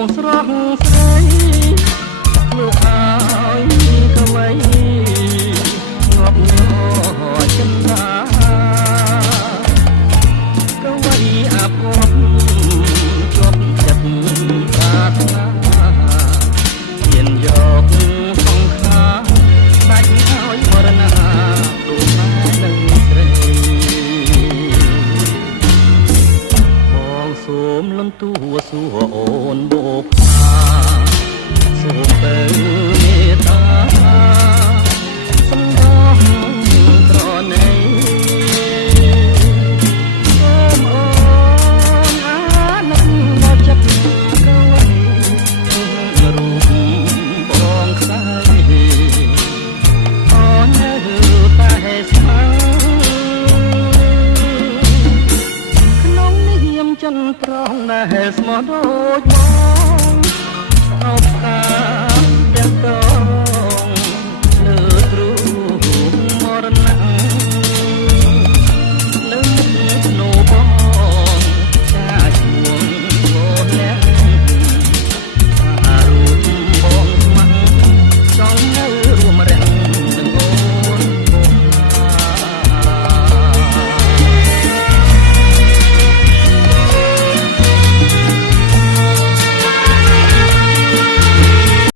ស្រស់ស្រីធ្វើឲ្យក្មេងងាប់ញ័រចិនតាក៏វៃអាប់ងាប់ជាប់ចិត្តប្រាថ្នាមានយកសង្ខារបាច់ឲ្យមរណាទូម៉ែនឹងស្រីបងសូមលន់ទួសួរអូនបូកសូមទៅមេត្តាសំដងត្រណៃសូមអូនអាណិតមកចិត្តក៏វៃរូបបងខ្សែអូននៅតែស្មើក្នុងនាមចិនត្រង់ដែលស្មោះដូចបងអប